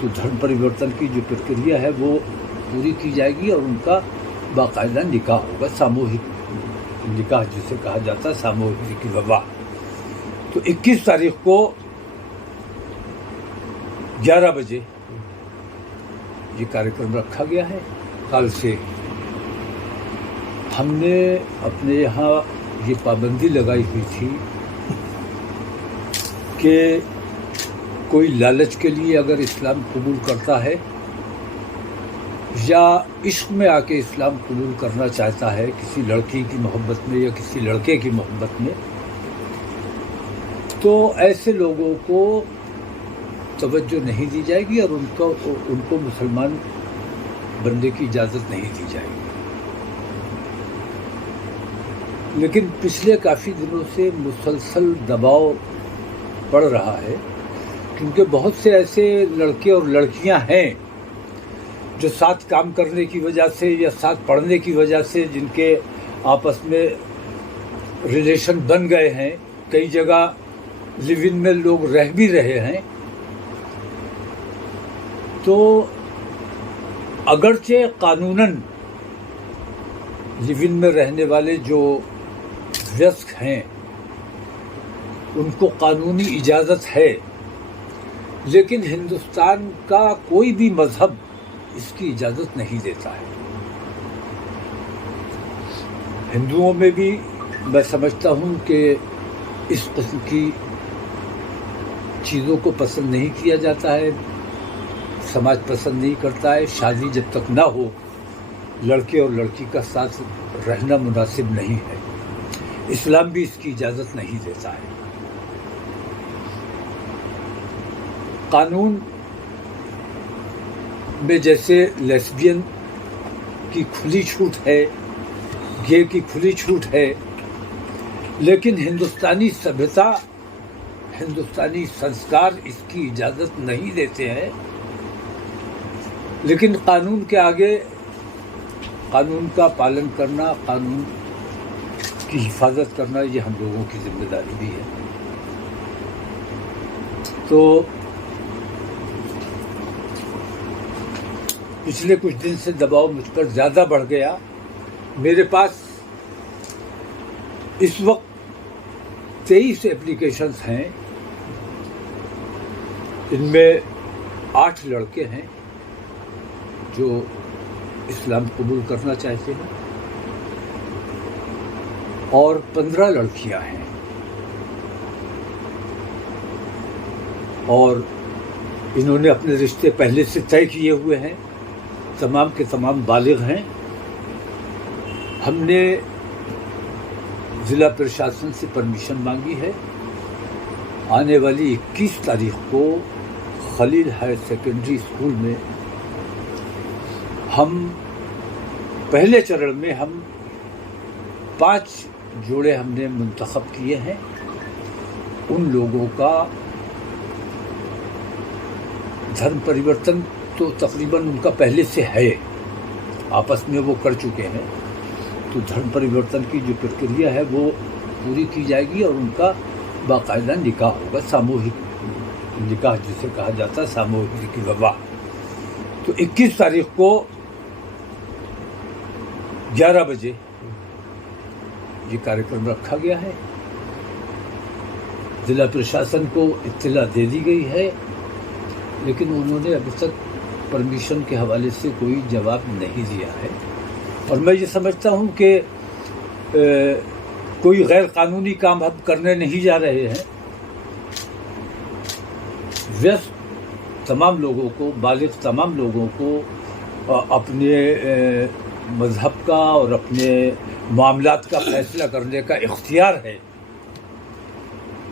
تو دھرم پریورتن کی جو پرکریا ہے وہ پوری کی جائے گی اور ان کا باقاعدہ نکاح ہوگا، ساموہک نکاح جسے کہا جاتا ہے، ساموہک وواہ۔ تو 21 تاریخ کو 11 بجے یہ کاریہ رکھا گیا ہے۔ کل سے ہم نے اپنے یہاں یہ پابندی لگائی ہوئی تھی کہ کوئی لالچ کے لیے اگر اسلام قبول کرتا ہے یا عشق میں آ کے اسلام قبول کرنا چاہتا ہے کسی لڑکی کی محبت میں یا کسی لڑکے کی محبت میں، تو ایسے لوگوں کو توجہ نہیں دی جائے گی اور ان کو مسلمان بننے کی اجازت نہیں دی جائے گی۔ لیکن پچھلے کافی دنوں سے مسلسل دباؤ پڑ رہا ہے، کیونکہ بہت سے ایسے لڑکے اور لڑکیاں ہیں جو ساتھ کام کرنے کی وجہ سے یا ساتھ پڑھنے کی وجہ سے جن کے آپس میں ریلیشن بن گئے ہیں، کئی جگہ لیو ان میں لوگ رہ بھی رہے ہیں، تو اگرچہ قانوناً لیو ان میں رہنے والے جو ویسک ہیں ان کو قانونی اجازت ہے، لیکن ہندوستان کا کوئی بھی مذہب اس کی اجازت نہیں دیتا ہے۔ ہندوؤں میں بھی میں سمجھتا ہوں کہ اس قسم کی چیزوں کو پسند نہیں کیا جاتا ہے، سماج پسند نہیں کرتا ہے۔ شادی جب تک نہ ہو لڑکے اور لڑکی کا ساتھ رہنا مناسب نہیں ہے، اسلام بھی اس کی اجازت نہیں دیتا ہے۔ قانون میں جیسے لیسبین کی کھلی چھوٹ ہے، گے کی کھلی چھوٹ ہے، لیکن ہندوستانی سبھیتا، ہندوستانی سنسکار اس کی اجازت نہیں دیتے ہیں۔ لیکن قانون کے آگے قانون کا پالن کرنا، قانون کی حفاظت کرنا، یہ ہم لوگوں کی ذمہ داری بھی ہے۔ تو پچھلے کچھ دن سے دباؤ مجھ پر زیادہ بڑھ گیا۔ میرے پاس اس وقت 23 اپلیکیشنز ہیں، ان میں 8 لڑکے ہیں جو اسلام قبول کرنا چاہتے ہیں اور 15 لڑکیاں ہیں، اور انہوں نے اپنے رشتے پہلے سے طے کیے ہوئے ہیں، تمام کے تمام بالغ ہیں۔ ہم نے ضلع پرشاسن سے پرمیشن مانگی ہے، آنے والی 21 تاریخ کو خلیل ہائر سیکنڈری اسکول میں ہم پہلے چرن میں 5 جوڑے ہم نے منتخب کیے ہیں۔ ان لوگوں کا دھرم پریورتن تو تقریباً ان کا پہلے سے ہے، آپس میں وہ کر چکے ہیں، تو دھرم پریورتن کی جو پرکریا ہے وہ پوری کی جائے گی اور ان کا باقاعدہ نکاح ہوگا، ساموہک نکاح جسے کہا جاتا ہے، ساموہک وواہ۔ تو 21 تاریخ کو 11 بجے یہ کاریہ رکھا گیا ہے۔ ضلع پرشاسن کو اطلاع دے دی گئی ہے، لیکن انہوں نے ابھی تک پرمیشن کے حوالے سے کوئی جواب نہیں دیا ہے، اور میں یہ سمجھتا ہوں کہ کوئی غیر قانونی کام ہم کرنے نہیں جا رہے ہیں۔ ویسٹ تمام لوگوں کو، بالغ تمام لوگوں کو اپنے مذہب کا اور اپنے معاملات کا فیصلہ کرنے کا اختیار ہے۔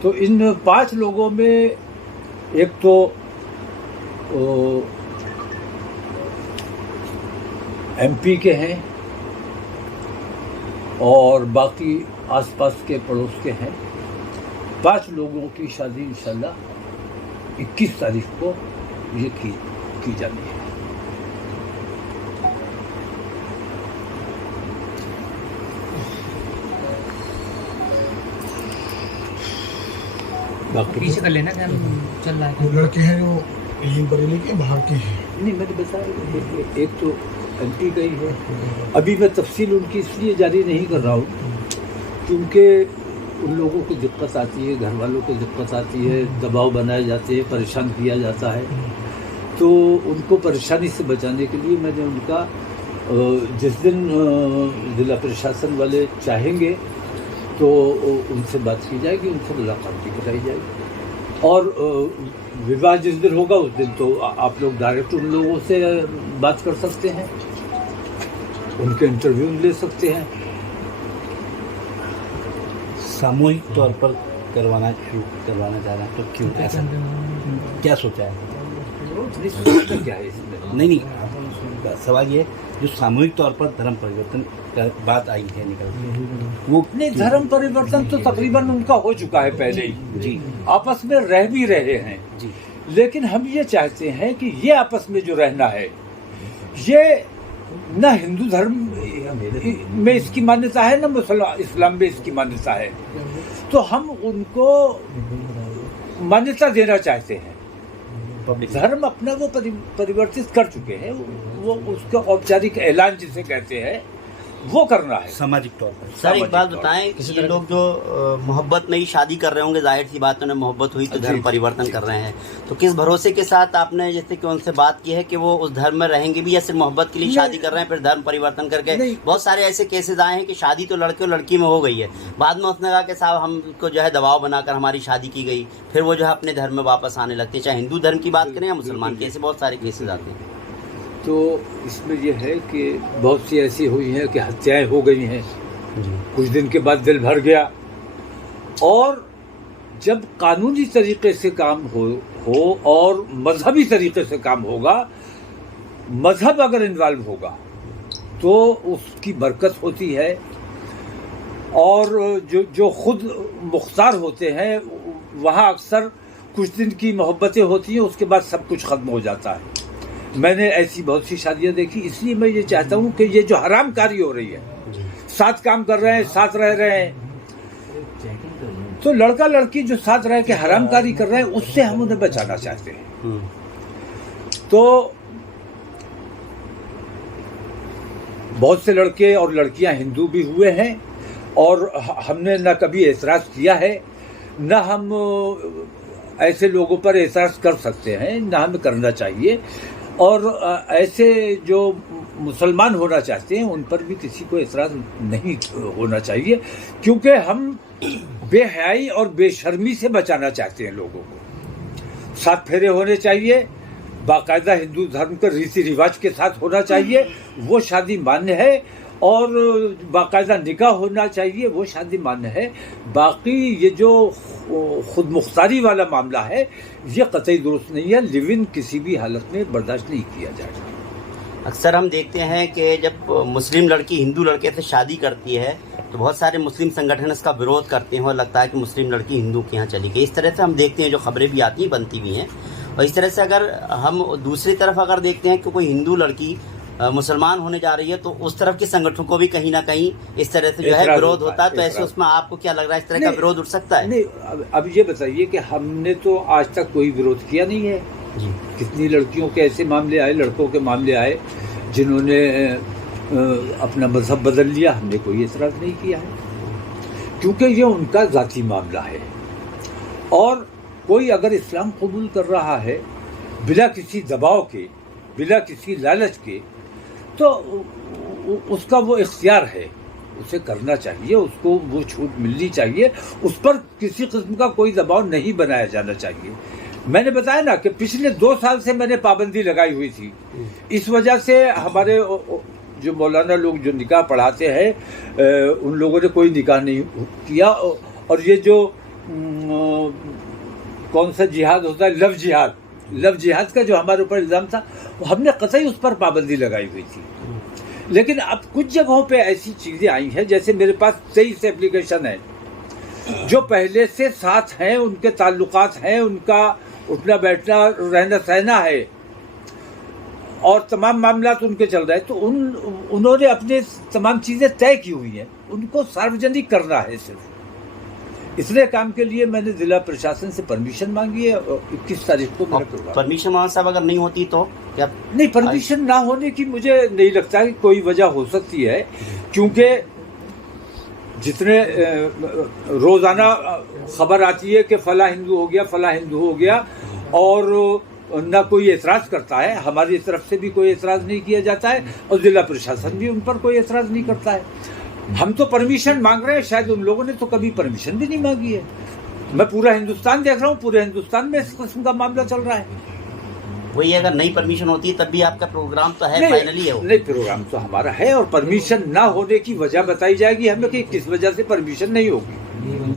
تو ان 5 لوگوں میں ایک تو ایم پی کے ہیں اور باقی آس پاس کے پڑوس کے ہیں۔ 5 لوگوں کی شادی انشاءاللہ 21 تاریخ کو یہ کی جانی ہے۔ پیچھے کر لینا کہ ہم چل رہا ہے۔ وہ لڑکے ہیں جو यही बरेली के बाहर के हैं? नहीं, मैंने बताया एक तो एमपी का ही है। अभी मैं तफसील उनकी इसलिए जारी नहीं कर रहा हूँ क्योंकि उन लोगों को दिक्कत आती है, घर वालों को दिक्कत आती है, दबाव बनाए जाते हैं, परेशान किया जाता है। तो उनको परेशानी से बचाने के लिए मैंने उनका जिस दिन ज़िला प्रशासन वाले चाहेंगे तो उनसे बात की जाएगी, उनसे मुलाकात भी कराई जाएगी। और विवाह जिस दिन होगा उस दिन तो आप लोग डायरेक्ट उन लोगों से बात कर सकते हैं, उनके इंटरव्यू ले सकते हैं। सामूहिक तौर पर करवाना चाह रहे हैं तो क्यों, ऐसा क्या सोचा है? क्या है इसमें? नहीं, सवाल ये जो सामूहिक तौर पर धर्म परिवर्तन का बात आई है निकल वो नहीं, धर्म परिवर्तन तो तकरीबन उनका हो चुका है पहले ही जी, आपस में रह भी रहे हैं जी, लेकिन हम ये चाहते हैं कि ये आपस में जो रहना है ये न हिंदू धर्म में इसकी मान्यता है न मुसलमान इस्लाम में इसकी मान्यता है, तो हम उनको मान्यता देना चाहते हैं। धर्म अपना वो परिवर्तित कर चुके हैं, वो उसका औपचारिक ऐलान जिसे कहते हैं वो करना है सामाजिक तौर पर। सर एक बात बताएं कि ये लोग जो मोहब्बत में ही शादी कर रहे होंगे, जाहिर सी बात है, उन्हें मोहब्बत हुई तो धर्म परिवर्तन कर रहे हैं, तो किस भरोसे के साथ आपने जैसे कि उनसे बात की है कि वो उस धर्म में रहेंगे भी या सिर्फ मोहब्बत के लिए शादी कर रहे हैं फिर धर्म परिवर्तन करके? बहुत सारे ऐसे केसेस आए हैं कि शादी तो लड़के और लड़की में हो गई है, बाद में उसने कहा कि साहब हमको जो है दबाव बनाकर हमारी शादी की गई, फिर वो जो है अपने धर्म में वापस आने लगते हैं, चाहे हिंदू धर्म की बात करें या मुसलमान की, ऐसे बहुत सारे केसेस आते हैं। तो इसमें यह है कि बहुत सी ऐसी हुई हैं कि हत्याएं हो गई हैं, कुछ दिन के बाद दिल भर गया। और जब कानूनी तरीके से काम हो और मजहबी तरीके से काम होगा, मजहब अगर इन्वॉल्व होगा तो उसकी बरकत होती है। और जो खुद मुख्तार होते हैं वहाँ अक्सर कुछ दिन की मोहब्बतें होती हैं, उसके बाद सब कुछ ख़त्म हो जाता है। मैंने ऐसी बहुत सी शादियां देखी, इसलिए मैं ये चाहता हूँ कि ये जो हराम कारी हो रही है, साथ काम कर रहे हैं, साथ रह रहे हैं, तो लड़का लड़की जो साथ रह के हराम कारी कर रहे हैं उससे हम उन्हें बचाना चाहते हैं। तो बहुत से लड़के और लड़कियां हिंदू भी हुए हैं और हमने न कभी एतराज़ किया है, न हम ऐसे लोगों पर एतराज़ कर सकते हैं, न हमें करना चाहिए। और ऐसे जो मुसलमान होना चाहते हैं उन पर भी किसी को एतराज़ नहीं होना चाहिए, क्योंकि हम बेहयाई और बेशर्मी से बचाना चाहते हैं लोगों को। साथ फेरे होने चाहिए, बाकायदा हिंदू धर्म के रीति रिवाज के साथ होना चाहिए, वो शादी मान्य है। और बाकायदा निकाह होना चाहिए, वो शादी मान्य है। बाकी ये जो खुद मुख्तारी वाला मामला है ये कतई दुरुस्त नहीं है, लिव इन किसी भी हालत में बर्दाश्त नहीं किया जाएगा। अक्सर हम देखते हैं कि जब मुस्लिम लड़की हिंदू लड़के से शादी करती है तो बहुत सारे मुस्लिम संगठन इसका विरोध करते हैं और लगता है कि मुस्लिम लड़की हिंदू के यहाँ चली गई। इस तरह से हम देखते हैं, जो खबरें भी आती हैं बनती भी हैं। और इस तरह से अगर हम दूसरी तरफ अगर देखते हैं कि कोई हिंदू लड़की मुसलमान होने जा रही है तो उस तरफ के संगठनों को भी कहीं ना कहीं इस तरह से जो है विरोध होता है, तो ऐसे उसमें आपको क्या लग रहा है, इस तरह का विरोध उठ सकता है? नहीं, अब ये बताइए कि हमने तो आज तक कोई विरोध किया नहीं है जी। कितनी लड़कियों के ऐसे मामले आए, लड़कों के मामले आए जिन्होंने अपना मजहब बदल लिया, हमने कोई एतराज़ नहीं किया है, क्योंकि ये उनका ज़ाती मामला है। और कोई अगर इस्लाम कबूल कर रहा है बिला किसी दबाव के, बिला किसी लालच के, तो उसका वो इख्तियार है, उसे करना चाहिए, उसको वो छूट मिलनी चाहिए, उस पर किसी किस्म का कोई दबाव नहीं बनाया जाना चाहिए। मैंने बताया ना कि पिछले 2 साल से मैंने पाबंदी लगाई हुई थी। इस वजह से हमारे जो मौलाना लोग जो निकाह पढ़ाते हैं उन लोगों ने कोई निकाह नहीं किया। और ये जो कौन सा जिहाद होता है, लव जिहाद का जो हमारे ऊपर इल्ज़ाम था, हमने कतई उस पर पाबंदी लगाई हुई थी। लेकिन अब कुछ जगहों पे ऐसी चीज़ें आई हैं, जैसे मेरे पास 23 एप्लीकेशन है जो पहले से साथ हैं, उनके ताल्लुकात हैं, उनका उठना बैठना रहना सहना है और तमाम मामला उनके चल रहे हैं, तो उन्होंने अपने तमाम चीज़ें तय की हुई हैं, उनको सार्वजनिक करना है सिर्फ। इतने काम के लिए मैंने जिला प्रशासन से परमिशन मांगी है और 21 तारीख को मेरा प्रोग्राम। परमिशन वहाँ साहब अगर नहीं होती तो क्या? नहीं, परमिशन ना होने की मुझे नहीं लगता कि कोई वजह हो सकती है, क्योंकि जितने रोजाना खबर आती है कि फला हिंदू हो गया, फला हिंदू हो गया, और ना कोई एतराज करता है। हमारी तरफ से भी कोई एतराज नहीं किया जाता है और जिला प्रशासन भी उन पर कोई एतराज नहीं करता है। हम तो परमिशन मांग रहे हैं, शायद उन लोगों ने तो कभी परमिशन भी नहीं मांगी है। मैं पूरा हिंदुस्तान देख रहा हूँ, पूरे हिंदुस्तान में इस किस्म का मामला चल रहा है। वही अगर नई परमिशन होती है तब भी आपका प्रोग्राम तो है, नहीं, फाइनली है वो। नहीं, प्रोग्राम तो हमारा है और परमिशन ना होने की वजह बताई जाएगी हमें कि किस वजह से परमिशन नहीं होगी।